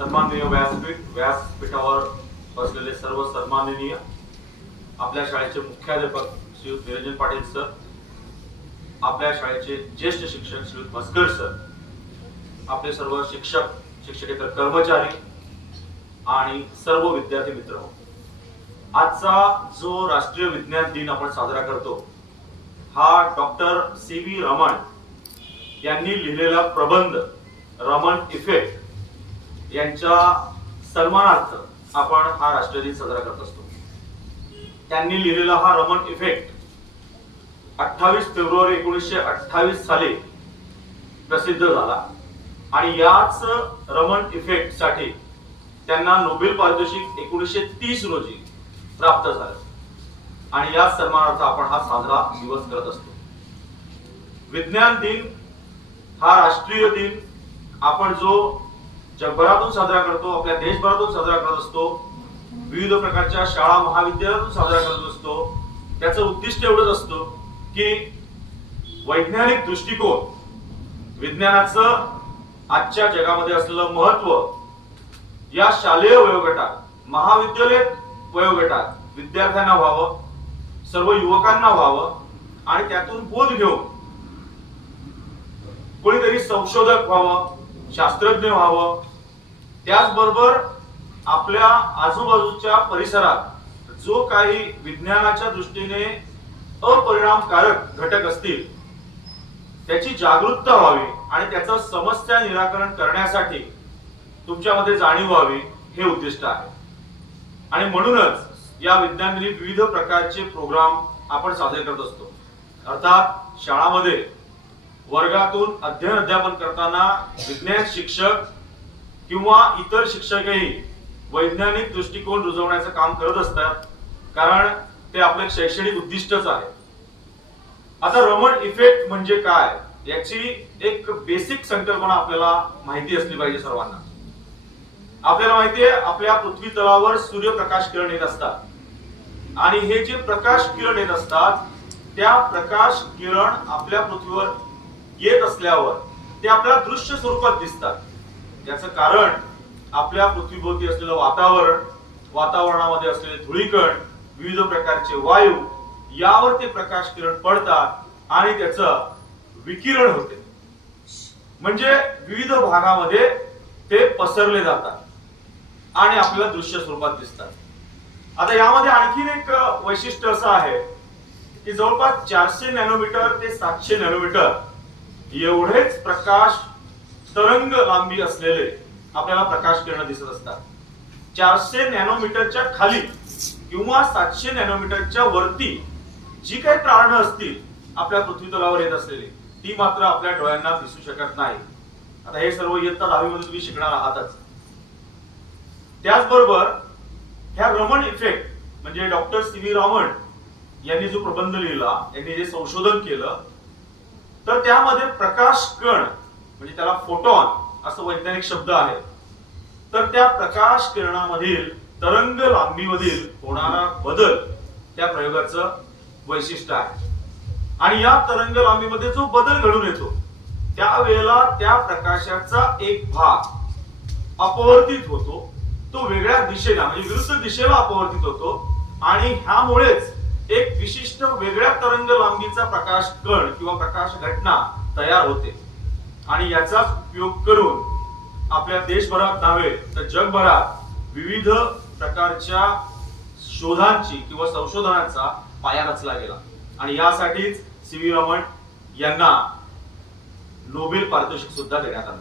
सन्माननीय व्यासपीठ व्यासपीठावर बसलेले सर्व सन्माननीय आपल्या शाळेचे मुख्याध्यापक श्री निरंजन पाटील सर आपल्या शाळेचे ज्येष्ठ शिक्षक श्री मस्कर सर आपले सर्व शिक्षक शिक्षकेतर कर्मचारी आणि सर्व विद्यार्थी मित्र. आजचा जो राष्ट्रीय विज्ञान दिन आपण साजरा करतो हा डॉक्टर सी व्ही रमण यांनी लिहिलेला प्रबंध रमण इफेक्ट यांच्या सन्मानार्थ आपण हा राष्ट्रीय दिन साजरा करत असतो. त्यांनी लिहिलेला हा रमण इफेक्ट अठ्ठावीस फेब्रुवारी एकोणीसशे अठ्ठावीस साली प्रसिद्ध झाला. आणि याच रमण इफेक्टसाठी त्यांना नोबेल पारितोषिक एकोणीसशे तीस रोजी प्राप्त झालं. आणि या सन्मानार्थ आपण हा साजरा दिवस करत असतो. विज्ञान दिन हा राष्ट्रीय दिन. आपण जो जगभरातून साजरा करतो आपल्या देशभरातून साजरा करत असतो. विविध प्रकारच्या शाळा महाविद्यालयातून साजरा करत असतो. त्याचं उद्दिष्ट एवढंच असतं की वैज्ञानिक दृष्टिकोन विज्ञानाचं आजच्या जगामध्ये असलेलं महत्त्व या शालेय वयोगटात महाविद्यालय वयोगटात विद्यार्थ्यांना व्हावं सर्व युवकांना व्हावं आणि त्यातून बोध घेऊन कोणीतरी संशोधक व्हावं शास्त्रज्ञ व्हावं त्याचबरोबर आपल्या आजूबाजूच्या परिसरात जो काही विज्ञानाच्या दृष्टीने अपरिणामकारक घटक असतील त्याची जागरूकता व्हावी आणि त्याचं समस्या निराकरण करण्यासाठी तुमच्यामध्ये जाणीव व्हावी हे उद्दिष्ट आहे. आणि म्हणूनच या विज्ञानदिनी विविध प्रकारचे प्रोग्राम आपण साजरे करत असतो. अर्थात शाळामध्ये वर्गातून अध्ययन अध्यापन करताना विज्ञान शिक्षक किंवा इतर शिक्षकही वैज्ञानिक दृष्टिकोन रुजवण्याचं काम करत असतात कारण ते आपलं शैक्षणिक उद्दिष्टच आहे. आता रमण इफेक्ट म्हणजे काय? याची एक बेसिक संकल्पना आपल्याला माहिती असली पाहिजे सर्वांना. आपल्याला माहिती आहे आपल्या पृथ्वी तलावर सूर्यप्रकाश किरण येत असतात. आणि हे जे प्रकाश किरण येत असतात त्या प्रकाश किरण आपल्या पृथ्वीवर येत असल्यावर ते आपल्याला दृश्य स्वरूपात दिसतात. याचं कारण आपल्या पृथ्वीभोवती असलेलं वातावरण वातावरणामध्ये असलेले धुळीकण विविध प्रकारचे वायू यावर ते प्रकाश किरण पडतात आणि त्याचं विकिरण होते. म्हणजे विविध भागामध्ये ते पसरले जातात आणि आपल्याला दृश्य स्वरूपात दिसतात. आता यामध्ये आणखीन एक वैशिष्ट्य असं आहे की जवळपास चारशे नॅनोमीटर ते सातशे नॅनोमीटर एवढेच प्रकाश तरंग लांबी असलेले आपल्याला प्रकाश किरण दिसत असतात. चारशे नॅनोमीटरच्या खाली किंवा सातशे नॅनोमीटरच्या वरती जी काही प्राण असतील आपल्या पृथ्वीतलावर येत असलेली ती मात्र आपल्या डोळ्यांना दिसू शकत नाही. आता हे सर्व इयत्ता दहावीमध्ये तुम्ही शिकणार आहातच. त्याचबरोबर ह्या रमण इफेक्ट म्हणजे डॉक्टर सी व्ही रामण यांनी जो प्रबंध लिहिला यांनी जे संशोधन केलं तर त्यामध्ये प्रकाश कण म्हणजे त्याला फोटॉन असं वैज्ञानिक शब्द आहे. तर त्या प्रकाश किरणामधील तरंग लांबीमधील होणारा बदल त्या प्रयोगाचं वैशिष्ट्य आहे. आणि या तरंग लांबीमध्ये जो बदल घडून येतो त्यावेळेला त्या प्रकाशाचा एक भाग अपवर्तित होतो. तो वेगळ्या दिशेला म्हणजे विरुद्ध दिशेला अपवर्तित होतो. आणि ह्यामुळेच एक विशिष्ट वेगळ्या तरंग लांबीचा प्रकाश कण किंवा प्रकाश घटना तयार होते. आणि याचाच उपयोग करून आपल्या देशभरात नव्हे तर जगभरात विविध प्रकारच्या शोधांची किंवा संशोधनाचा पाया रचला गेला. आणि यासाठीच सी व्ही रमण यांना नोबेल पारितोषिक सुद्धा देण्यात आलं.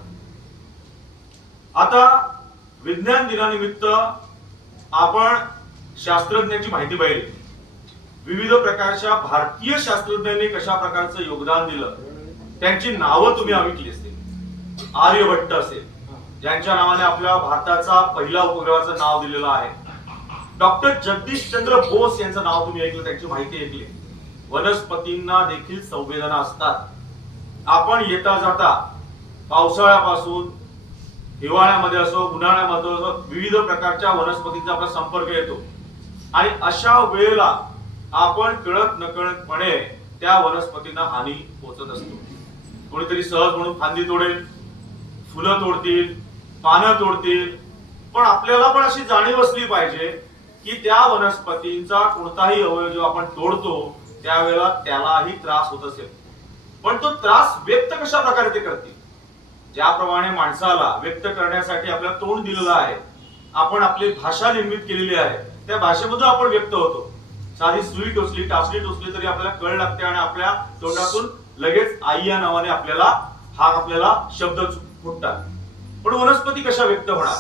आता विज्ञान दिनानिमित्त आपण शास्त्रज्ञांची माहिती पाहिली विविध प्रकारच्या भारतीय शास्त्रज्ञांनी कशा प्रकारचं योगदान दिलं? त्यांची नावं तुम्ही ऐकली असतील. आर्यभट्ट असेल ज्यांच्या नावाने आपल्या भारताचा पहिला उपग्रहाचं नाव दिलेलं आहे. डॉक्टर जगदीश चंद्र बोस यांचं नाव तुम्ही ऐकलं त्यांची माहिती ऐकली. वनस्पतींना देखील संवेदना असतात. आपण येता जाता पावसाळ्यापासून हिवाळ्यामध्ये असो उन्हाळ्यामध्ये असो विविध प्रकारच्या वनस्पतींचा आपला संपर्क येतो. आणि अशा वेळेला आपण कळत नकळतपणे त्या वनस्पतींना हानी पोचत असतो. कोणीतरी सहज म्हणून फांदी तोडेल फुलं तोडतील पानं तोडतील. पण आपल्याला पण अशी जाणीव असली पाहिजे की त्या वनस्पतींचा कोणताही अवयव जो आपण तोडतो त्यावेळेला त्यालाही त्रास होत असेल. पण तो त्रास व्यक्त कशा प्रकारे ते करतील? ज्याप्रमाणे माणसाला व्यक्त करण्यासाठी आपल्याला तोंड दिलेलं आहे आपण आपली भाषा निर्मित केलेली आहे त्या भाषेमधून आपण व्यक्त होतो. साधी सुई टोचली टाचली टोचली तरी आपल्याला कळ लागते आणि आपल्या तोंडातून लगेच आई या नावाने आपल्याला हा आपल्याला शब्द फुटतात. पण वनस्पती कशा व्यक्त होणार?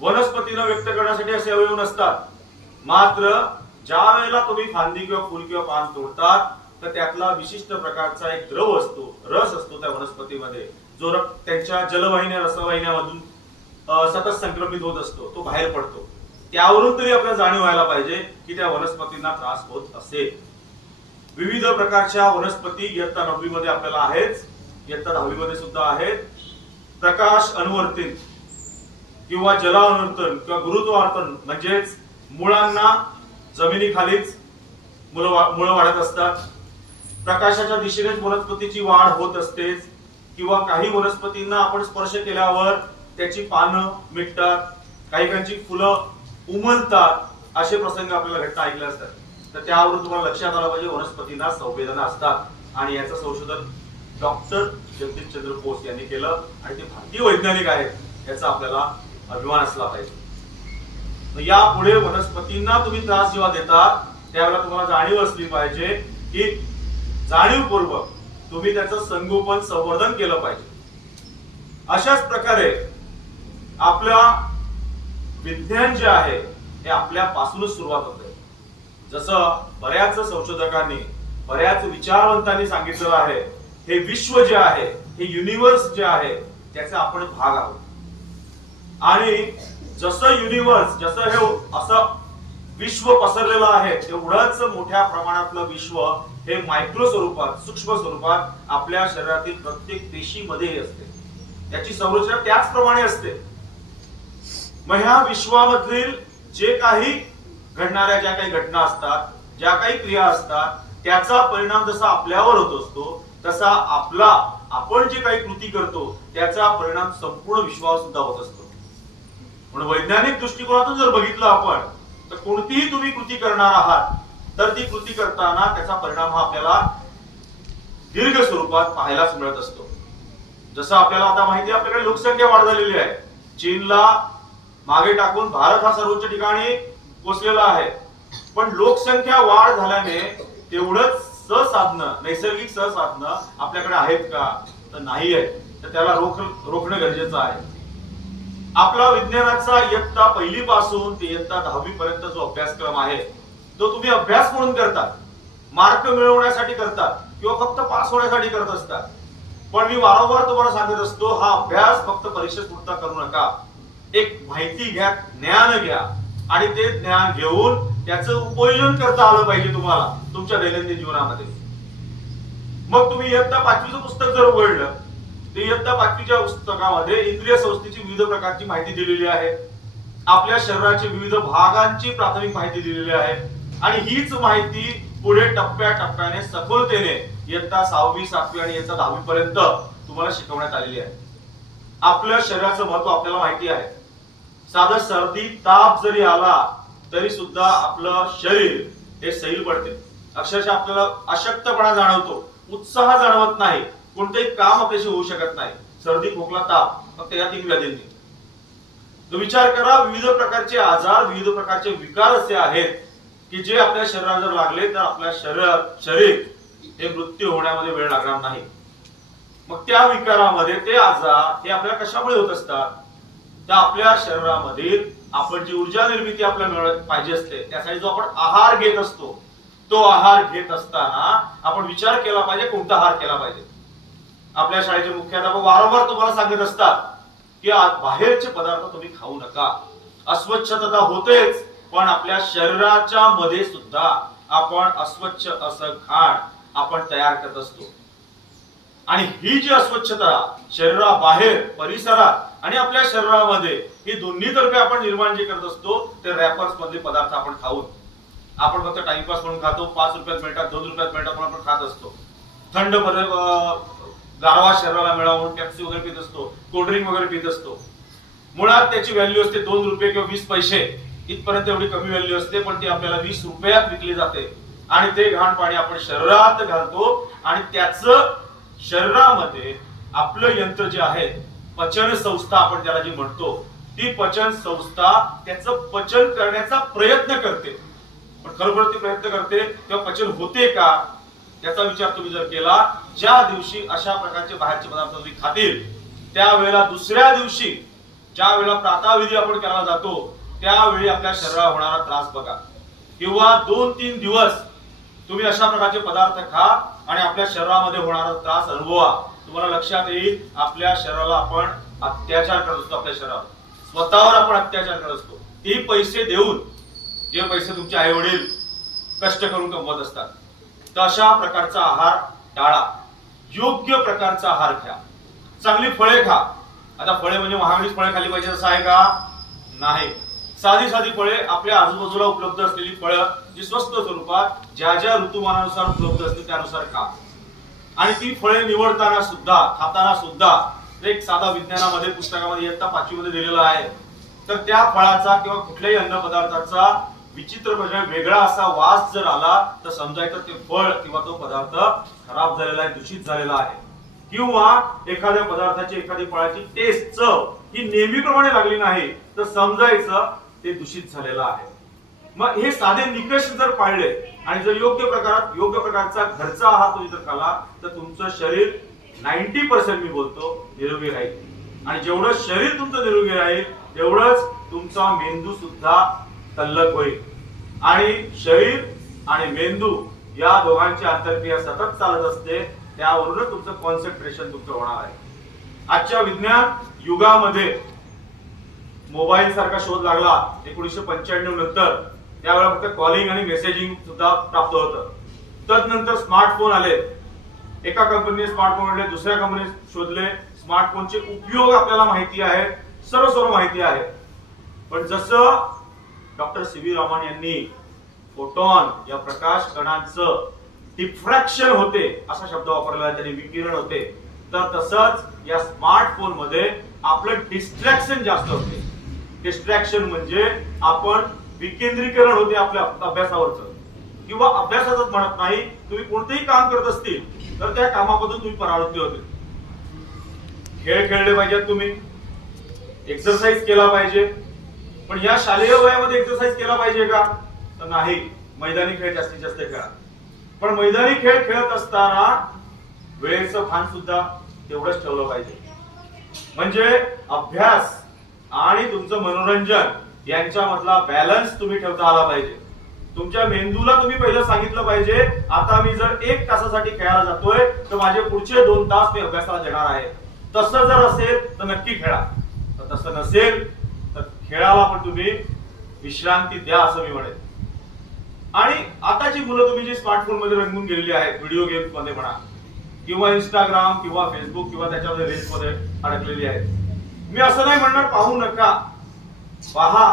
वनस्पतीनं व्यक्त करण्यासाठी असे अवयव नसतात. मात्र ज्या वेळेला तुम्ही फांदी किंवा फुल किंवा पान तोडतात तर त्यातला विशिष्ट प्रकारचा एक द्रव असतो रस असतो त्या वनस्पतीमध्ये. जो त्यांच्या जलवाहिन्या रसवाहिन्यामधून सतत संक्रमित होत असतो तो बाहेर पडतो. त्यावरून तरी आपल्याला जाणीव व्हायला पाहिजे की त्या वनस्पतींना त्रास होत असेल. विविध प्रकारच्या वनस्पती इयत्ता नववी मध्ये आपल्याला आहेच इयत्ता दहावी मध्ये सुद्धा आहेत. प्रकाश अनुवर्तित किंवा जलानुवर्तन किंवा गुरुत्वार्तन म्हणजेच मुळांना जमिनीखालीच मुलं मुळं वाढत असतात. प्रकाशाच्या दिशेनेच वनस्पतीची वाढ होत असते किंवा काही वनस्पतींना आपण स्पर्श केल्यावर त्याची पानं मिटतात काही काहींची फुलं उमलतात असे प्रसंग आपल्याला घटना ऐकले असतात. तर त्यावरून तुम्हाला लक्षात आलं पाहिजे वनस्पतींना संवेदना असतात. आणि याचं संशोधन डॉक्टर जगदीश चंद्र बोस यांनी केलं. आणि ते भारतीय वैज्ञानिक आहेत याचा आपल्याला अभिमान असला पाहिजे. या यापुढे वनस्पतींना तुम्ही त्रास जेव्हा देतात त्यावेळेला तुम्हाला जाणीव असली पाहिजे की जाणीवपूर्वक तुम्ही त्याचं संगोपन संवर्धन केलं पाहिजे. अशाच प्रकारे आपल्या विज्ञान जे आहे हे आपल्यापासूनच सुरुवात होते. जसं बऱ्याच संशोधकांनी बऱ्याच विचारवंतांनी सांगितलेलं आहे हे विश्व जे आहे हे युनिव्हर्स जे आहे त्याचे आपण भाग आहोत. आणि जसं युनिव्हर्स जसं हे असं विश्व पसरलेलं आहे तेवढंच मोठ्या प्रमाणातलं विश्व हे मायक्रो स्वरूपात सूक्ष्म स्वरूपात आपल्या शरीरातील प्रत्येक पेशीमध्ये असते. त्याची संरचना त्याचप्रमाणे असते. मग ह्या विश्वामधील जे काही घडणाऱ्या ज्या काही घटना असतात ज्या काही क्रिया असतात त्याचा परिणाम जसा आपल्यावर होत असतो तसा आपला आपण जे काही कृती करतो त्याचा परिणाम संपूर्ण विश्वावर सुद्धा होत असतो. म्हणून वैज्ञानिक दृष्टिकोनातून जर बघितलं आपण तर कोणतीही तुम्ही कृती करणार आहात तर ती कृती करताना त्याचा परिणाम हा आपल्याला दीर्घ स्वरूपात पाहायलाच मिळत असतो. जसं आपल्याला आता माहिती आहे आपल्याकडे लोकसंख्या वाढ झालेली आहे. चीनला मागे टाकून भारत हा सर्वोच्च ठिकाणी पोचलेला आहे. पण लोकसंख्या वाढ झाल्याने तेवढंच सहसाधनं नैसर्गिक सहसाधनं आपल्याकडे आहेत का? तर नाही आहेत. तर त्याला रोख रोखणं गरजेचं आहे. आपला विज्ञानाचा इयत्ता पहिली पासून ते इयत्ता दहावी पर्यंत जो अभ्यासक्रम आहे तो तुम्ही अभ्यास म्हणून करतात मार्क मिळवण्यासाठी करतात किंवा फक्त पास होण्यासाठी करत असतात. पण मी वारंवार तुम्हाला सांगत असतो हा अभ्यास फक्त परीक्षेपुरता करू नका. एक माहिती घ्या ज्ञान घ्या. आणि ते ज्ञान घेऊन त्याचं उपयोजन करता आलं पाहिजे तुम्हाला तुमच्या दैनंदिन जीवनामध्ये. मग तुम्ही इयत्ता पाचवीचं पुस्तक जर उघडलं ते इयत्ता पाचवीच्या पुस्तकामध्ये इंद्रिय संस्थेची विविध प्रकारची माहिती दिलेली आहे. आपल्या शरीराच्या विविध भागांची प्राथमिक माहिती दिलेली आहे. आणि हीच माहिती पुढे टप्प्या टप्प्याने सखोलतेने इयत्ता सहावी सातवी आणि इयत्ता दहावी पर्यंत तुम्हाला शिकवण्यात आलेली आहे. आपल्या शरीराचं महत्त्व आपल्याला माहिती आहे. साधा सर्दी ताप जरी आला तरी सुद्धा आपलं शरीर हे सैल पडते. अक्षरशः आपल्याला अशक्तपणा जाणवतो. उत्साह जाणवत नाही. कोणतेही काम आपल्याशी होऊ शकत नाही. सर्दी खोकला ताप फक्त या तीन व्याधींनी. तो विचार करा विविध प्रकारचे आजार विविध प्रकारचे विकार असे आहेत की जे आपल्या शरीराला जर लागले तर आपल्या शरीर शरीर हे मृत्यू होण्यामध्ये वेळ लागणार नाही. मग त्या विकारामध्ये ते आजार हे आपल्याला कशामुळे होत असतात? तर आपल्या शरीरामधील आपण जी ऊर्जा निर्मिती आपल्याला मिळत पाहिजे असते त्यासाठी जो आपण आहार घेत असतो तो आहार घेत असताना आपण विचार केला पाहिजे कोणता आहार केला पाहिजे? आपल्या शाळेचे मुख्याध्यापक वारंवार तुम्हाला सांगत असतात की बाहेरचे पदार्थ तुम्ही खाऊ नका. अस्वच्छता होतेच पण आपल्या शरीराच्या मध्ये सुद्धा आपण अस्वच्छ असं खाण आपण तयार करत असतो. आणि ही जी अस्वच्छता शरीराबाहेर परिसरात आणि आपल्या शरीरामध्ये ही दोन्ही तर्फे आपण निर्माण जे करत असतो ते रॅपर्स मधले पदार्थ आपण खाऊन. आपण फक्त टाइमपास म्हणून खातो पाच रुपयात मिळतात दोन रुपयात मिळतात म्हणून आपण खात असतो. थंडमध्ये गारवा शरीराला मिळावा म्हणून पेप्सी वगैरे पित असतो कोल्ड्रिंक वगैरे पित असतो. मुळात त्याची व्हॅल्यू असते दोन रुपये किंवा वीस पैसे. इथपर्यंत एवढी कमी व्हॅल्यू असते पण ती आपल्याला वीस रुपयात विकली जाते. आणि ते घाण पाणी आपण शरीरात घालतो आणि त्याच शरीरामध्ये आपलं यंत्र जे आहे पचन संस्था आपण त्याला जी म्हणतो ती पचन संस्था त्याचं पचन करण्याचा प्रयत्न करते. पण खरोखर ती प्रयत्न करते तेव्हा पचन होते का याचा विचार तुम्ही जर केला ज्या दिवशी अशा प्रकारचे बाहेरचे पदार्थ तुम्ही खातील त्यावेळेला दुसऱ्या दिवशी ज्या वेळेला प्राताविधी आपण केला जातो त्यावेळी आपल्या शरीराला होणारा त्रास बघा. किंवा दोन तीन दिवस तुम्ही अशा प्रकारचे पदार्थ खा आणि आपल्या शरीरामध्ये होणारा त्रास अनुभवा. तुम्हाला लक्षात येईल आपल्या शरीराला आपण अत्याचार करत असतो आपल्या शरीरावर. स्वतःवर आपण अत्याचार करत असतो. ते पैसे देऊन जे पैसे तुमचे आई वडील कष्ट करून कमवत असतात तर अशा प्रकारचा आहार टाळा. योग्य प्रकारचा आहार घ्या. चांगली फळे खा. आता फळे म्हणजे महागडीच फळे खाली पाहिजे असं आहे का? नाही. साधी साधी फळे आपल्या आजूबाजूला उपलब्ध असलेली फळं जी स्वस्त स्वरूपात ज्या ज्या ऋतुमानानुसार उपलब्ध असते त्यानुसार खा. आणि ती फळे निवडताना सुद्धा खाताना सुद्धा एक साधा विज्ञानामध्ये पुस्तकामध्ये इयत्ता पाचवीमध्ये दिलेला आहे. तर त्या फळाचा किंवा कुठल्याही अन्न पदार्थाचा विचित्र म्हणजे वेगळा असा वास जर आला तर समजायचं ते फळ किंवा तो पदार्थ खराब झालेला आहे दूषित झालेला आहे. किंवा एखाद्या पदार्थाची एखादी फळाची टेस्ट चव ही नेहमीप्रमाणे लागली नाही तर समजायचं ते दूषित झालेलं आहे. मग हे साधे निकष जर पाळले आणि जर योग्य प्रकारात योग्य प्रकारचा घरचा आहार तुम्ही जर खाला तर तुमचं शरीर नाईन्टी पर्सेंट मी बोलतो निरोगी राहील. आणि जेवढं शरीर तुमचं निरोगी राहील तेवढंच तुमचा मेंदू सुद्धा तल्लक होईल. आणि शरीर आणि मेंदू या दोघांची आंतरक्रिया सतत चालत असते त्यावरूनच तुमचं कॉन्सन्ट्रेशन तुमचं होणार आहे. आजच्या विज्ञान युगामध्ये मोबाईल सारखा शोध लागला एकोणीसशे पंच्याण्णव नंतर. त्यावेळेला फक्त कॉलिंग आणि मेसेजिंग सुद्धा प्राप्त होतं. तदनंतर स्मार्टफोन आले. एका कंपनीने स्मार्टफोन आणले दुसऱ्या कंपनीने शोधले. स्मार्टफोनचे उपयोग आपल्याला माहिती आहे सर्व सर्व माहिती आहे. पण जसं डॉक्टर सी व्ही रामन यांनी फोटॉन या प्रकाश कणांचं डिफ्रॅक्शन होते असा शब्द वापरलेला त्याने त्यांनी विकिरण होते तर तसंच या स्मार्टफोनमध्ये आपलं डिस्ट्रॅक्शन जास्त होते. डिस्ट्रॅक्शन म्हणजे आपण विकेंद्रीकरण होते आपल्या अभ्यासावरचं. किंवा अभ्यासातच म्हणत नाही तुम्ही कोणतेही काम करत असतील तर त्या कामाबद्दल तुम्ही परावृत्ती होते. खेळ खेळले पाहिजेत तुम्ही. एक्सरसाइज केला पाहिजे. पण या शालेय वयामध्ये एक्सरसाइज केला पाहिजे का? तर नाही. मैदानी खेळ जास्तीत जास्त खेळा. पण मैदानी खेळ खेळत असताना वेळेचं भान सुद्धा तेवढंच ठेवलं पाहिजे. म्हणजे अभ्यास आणि तुमचं मनोरंजन यांच्यामधला बॅलन्स तुम्ही ठेवता आला पाहिजे. तुमच्या मेंदूला तुम्ही पहिलं सांगितलं पाहिजे आता मी जर एक तासासाठी खेळायला जातोय तर माझे पुढचे दोन तास मी अभ्यासाला देणार आहे. तसं जर असेल तर नक्की खेळा. तर तसं नसेल तर खेळाला पण तुम्ही विश्रांती द्या असं मी म्हणेन. आणि आताची मुलं तुम्ही जी स्मार्टफोनमध्ये रंगून गेलेली आहेत व्हिडिओ गेम्समध्ये म्हणा किंवा इंस्टाग्राम किंवा फेसबुक किंवा त्याच्यामध्ये रील्समध्ये अडकलेली आहेत मी असं नाही म्हणणार पाहू नका. पहा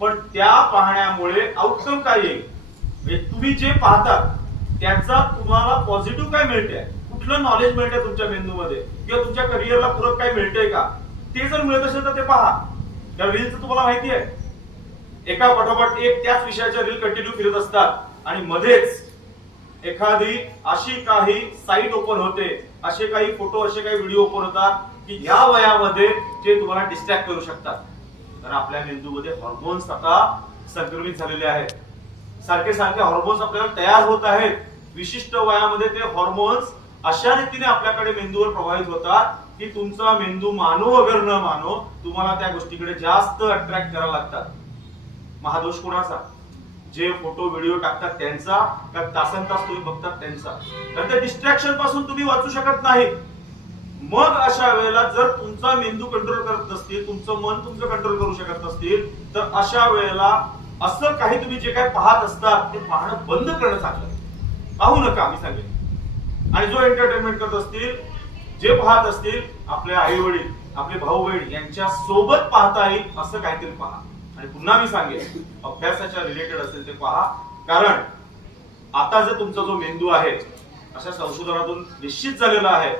पण त्या पाहण्यामुळे आउटकम काय येईल? म्हणजे तुम्ही जे पाहतात त्याचा तुम्हाला पॉझिटिव्ह काय मिळते कुठलं नॉलेज मिळतंय तुमच्या मेंदूमध्ये? किंवा तुमच्या करिअरला पूरक काय मिळतंय का? ते जर मिळत असेल तर ते पहा. त्या रीलचं तुम्हाला माहिती आहे. एका पाठोपाठ एक त्याच विषयाच्या रील कंटिन्यू फिरत असतात. आणि मध्येच एखादी अशी काही साईट ओपन होते. असे काही फोटो असे काही व्हिडिओ ओपन होतात. की या वयामध्ये ते तुम्हाला डिस्ट्रॅक्ट करू शकतात. तर आपल्या मेंदूमध्ये हॉर्मोन्स आता संक्रमित झालेले आहेत. सारखे सारखे हॉर्मोन्स आपल्याला तयार होत आहेत. विशिष्ट वयामध्ये ते हॉर्मोन्स अशा रीतीने आपल्याकडे मेंदूवर प्रभावित होतात की तुमचा मेंदू मानो वगैरे न मानो तुम्हाला त्या गोष्टीकडे जास्त अट्रॅक्ट करायला लागतात. महादोष कोणाचा? जे फोटो व्हिडिओ टाकतात त्यांचा का तासन तास तुम्ही बघतात त्यांचा. तर त्या डिस्ट्रॅक्शनपासून तुम्ही वाचू शकत नाही मग अशा वेळेला जर तुमचा मेंदू कंट्रोल करत नसतील तुमचं मन तुमचं कंट्रोल करू शकत नसतील तर अशा वेळेला असं काही तुम्ही जे काही पाहत असतात ते पाहणं बंद करणं चांगलं. पाहू नका मी सांगेन. आणि जो एंटरटेनमेंट करत असतील जे पाहत असतील आपले आई वडील आपले भाऊ बहीण यांच्या सोबत पाहता येईल असं काहीतरी पहा. आणि पुन्हा मी सांगेन अभ्यासाच्या रिलेटेड असेल ते पहा. कारण आता जर तुमचा जो मेंदू आहे अशा संशोधनातून निश्चित झालेला आहे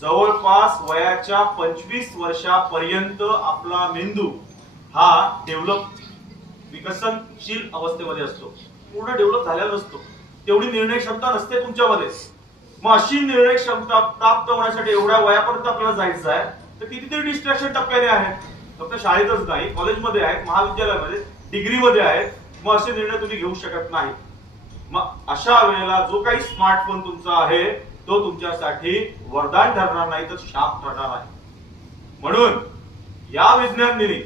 जवळपास वयाच्या पंचवीस वर्षापर्यंत आपला मेंदू हा डेव्हलप विकसनशील अवस्थेमध्ये असतो. पूर्ण डेव्हलप झालेला नसतो. तेवढी निर्णय क्षमता नसते तुमच्यामध्ये. मग अशी निर्णय क्षमता प्राप्त होण्यासाठी एवढ्या वयापर्यंत आपल्याला जायचं आहे तर कितीतरी डिस्ट्रॅक्शन टप्प्याने आहेत. फक्त शाळेतच नाही कॉलेजमध्ये आहेत महाविद्यालयामध्ये डिग्रीमध्ये आहेत. मग असे निर्णय तुम्ही घेऊ शकत नाही. मग अशा वेळेला जो काही स्मार्टफोन तुमचा आहे तो तुमच्यासाठी वरदान ठरणार नाही तर शाप ठरणार आहे म्हणून या विज्ञान दिनी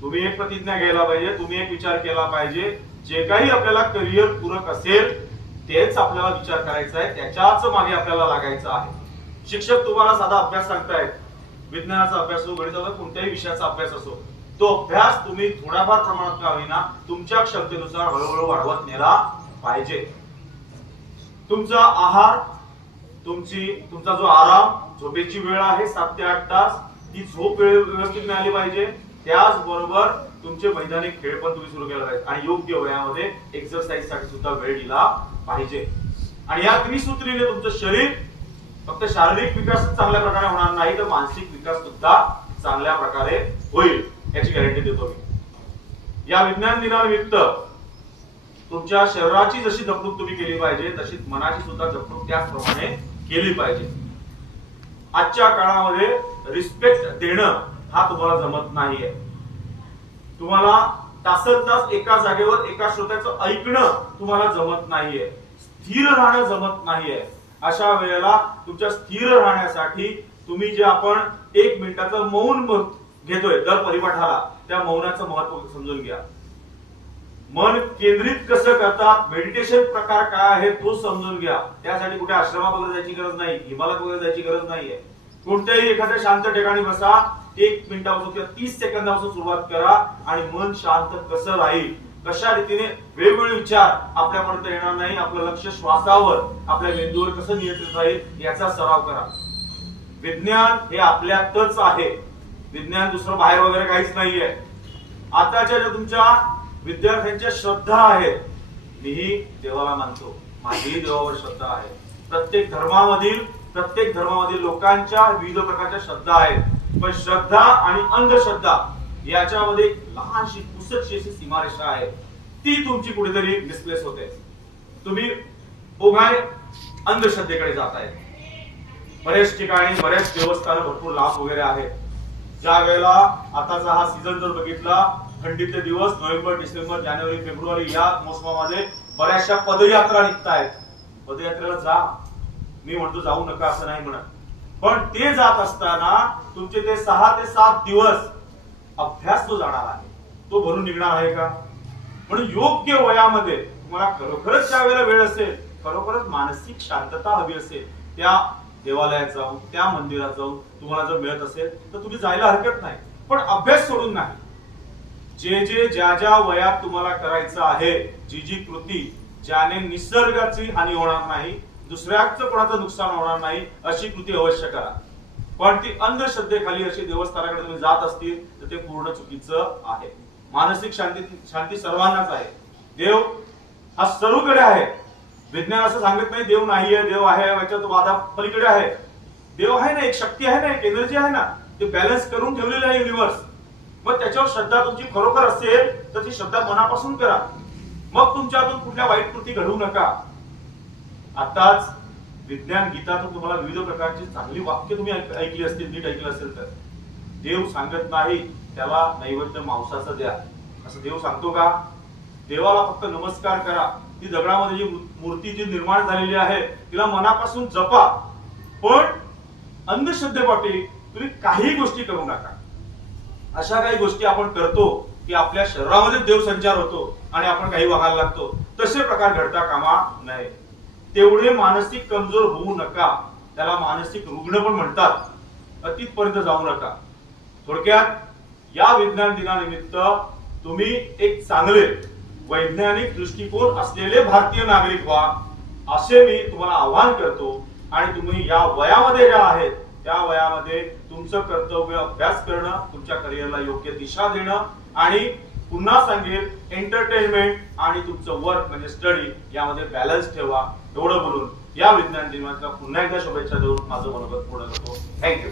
तुम्ही एक प्रतिज्ञा घ्यायला पाहिजे तुम्ही एक विचार केला पाहिजे जे काही आपल्याला करिअर पूरक असेल तेच आपल्याला विचार करायचा आहे त्याच्याच मागे आपल्याला लागायचं आहे. शिक्षक तुम्हाला साधा अभ्यास सांगतायत. विज्ञानाचा अभ्यास असो गणिताचा कोणत्याही विषयाचा अभ्यास असो तो अभ्यास तुम्ही थोड्याफार प्रमाणात का होईना तुमच्या क्षमतेनुसार हळूहळू वाढवत नेला पाहिजे. तुमचा आहार तुमची तुमचा जो आराम झोपेची वेळ आहे सात ते आठ तास ती झोप वेळ व्यवस्थित मिळाली पाहिजे. त्याचबरोबर तुमचे मैदानी खेळ पण तुम्ही सुरू केला पाहिजे आणि योग्य वयामध्ये एक्सरसाइजसाठी सुद्धा वेळ दिला पाहिजे. आणि या त्रिसूत्रीने तुमचं शरीर फक्त शारीरिक विकास चांगल्या प्रकारे होणार नाही तर मानसिक विकास सुद्धा चांगल्या प्रकारे होईल याची गॅरंटी देतो मी. या विज्ञान दिनानिमित्त तुमच्या शरीराची जशी जपणूक तुम्ही केली पाहिजे तशीच मनाची सुद्धा जपणूक त्याचप्रमाणे केली पाहिजे. आजच्या काळामध्ये रिस्पेक्ट देणं हा तुम्हाला जमत नाहीये. तुम्हाला तासन तास एका जागेवर एका श्रोत्याचं ऐकणं तुम्हाला जमत नाहीये. स्थिर राहणं जमत नाहीये. अशा वेळेला तुमच्या स्थिर राहण्यासाठी तुम्ही जे आपण एक मिनिटाचं मौन घेतोय दर परिपाठाला त्या मौनाचं महत्त्व समजून घ्या. मन केंद्रित कसं करतात मेडिटेशन प्रकार काय आहे तो समजून घ्या. त्यासाठी कुठे आश्रमात वगैरे जायची गरज नाही हिमालयात वगैरे जायची गरज नाहीये. कोणत्याही एखाद्या शांत ठिकाणी बसा एक मिनिटापासून किंवा तीस सेकंदापासून सुरुवात करा आणि मन शांत कसं राहील? कशा रीतीने वेगवेगळे विचार आपल्यापर्यंत येणार नाही आपलं लक्ष श्वासावर आपल्या मेंदूवर कसं नियंत्रित राहील याचा सराव करा. विज्ञान हे आपल्यातच आहे. विज्ञान दुसरं बाहेर वगैरे काहीच नाहीये. आताच्या ज्या तुमच्या विद्यार्थ्यांच्या श्रद्धा आहेत. मीही देवाला मानतो. माझीही देवावर श्रद्धा आहे. प्रत्येक धर्मामधील प्रत्येक धर्मामधील लोकांच्या विविध प्रकारच्या श्रद्धा आहेत. पण श्रद्धा आणि अंधश्रद्धा याच्यामध्ये लहानशी पुसटशी अशी सीमारेषा आहे. ती तुमची कुठेतरी मिसप्लेस होते. तुम्ही ओघाने अंधश्रद्धेकडे जात आहे. बरेच ठिकाणी बऱ्याच देवस्थान भरपूर लाभ वगैरे आहेत. ज्या वेळेला आताचा हा सीझन जर बघितला थंडीतले दिवस नोव्हेंबर डिसेंबर जानेवारी फेब्रुवारी या मोसमामध्ये बऱ्याचशा पदयात्रा निघतायत. पदयात्रेला जा. मी म्हणतो जाऊ नका असं नाही म्हणत. पण ते जात असताना तुमचे ते सहा ते सात दिवस अभ्यास जो जाणार आहे. तो भरून निघणार आहे का? म्हणून योग्य वयामध्ये तुम्हाला खरोखरच ज्या वेळेला वेळ असेल खरोखरच मानसिक शांतता हवी असेल त्या देवालयात जाऊन त्या मंदिरात जाऊन तुम्हाला जर मिळत असेल तर तुम्ही जायला हरकत नाही. पण अभ्यास सोडून नाही. जे जे ज्या ज्या वयात तुम्हाला करायचं आहे जी जी कृती ज्याने निसर्गाची हानी होणार नाही दुसऱ्याच कोणाचं नुकसान होणार नाही अशी कृती अवश्य करा. पण ती अंधश्रद्धेखाली अशी देवस्थानाकडे तुम्ही जात असतील तर ते पूर्ण चुकीचं आहे. मानसिक शांती शांती सर्वांनाच आहे. देव हा सर्वकडे आहे. विज्ञान असं सांगत नाही देव नाहीये देव आहे याच्यात वादा पलीकडे आहे. देव आहे ना एक शक्ती आहे ना एक एनर्जी आहे ना ते बॅलन्स करून ठेवलेलं आहे युनिव्हर्स मग त्याच्यावर श्रद्धा तुमची खरोखर असेल तर ती श्रद्धा मनापासून करा. मग तुमच्या हातून कुठल्या वाईट कृती घडवू नका. आताच विज्ञान गीतातून तुम्हाला विविध प्रकारची चांगली वाक्य तुम्ही ऐकली असतील नीट ऐकली असेल तर. देव सांगत नाही त्याला नैवेद्य मांसाचं द्या. असं देव सांगतो का? देवाला फक्त नमस्कार करा. ती दगडामध्ये जी मूर्ती जी निर्माण झालेली आहे तिला मनापासून जपा. पण अंधश्रद्धेपाठी तुम्ही काही गोष्टी करू नका. अशा काही गोष्टी आपण करतो की आपल्या शरीरामध्ये देव संचार होतो आणि आपण काही वागायला लागतो. तसे प्रकार घडता कामा नये. तेवढे मानसिक कमजोर होऊ नका. त्याला मानसिक रुग्ण पण म्हणतात. अतीतपर्यंत जाऊ नका. थोडक्यात या विज्ञान दिनानिमित्त तुम्ही एक चांगले वैज्ञानिक दृष्टिकोन असलेले भारतीय नागरिक व्हा असे मी तुम्हाला आवाहन करतो. आणि तुम्ही या वयामध्ये ज्या आहेत त्या वयामध्ये तुमचं कर्तव्य अभ्यास करणं तुमच्या करिअरला योग्य दिशा देणं आणि पुन्हा सांगेल एंटरटेनमेंट आणि तुमचं वर्क म्हणजे स्टडी यामध्ये बॅलन्स ठेवा एवढं बोलून. या विज्ञान दिनाच्या पुन्हा एकदा शुभेच्छा देऊन माझं मनोगत पूर्ण करतो. थँक्यू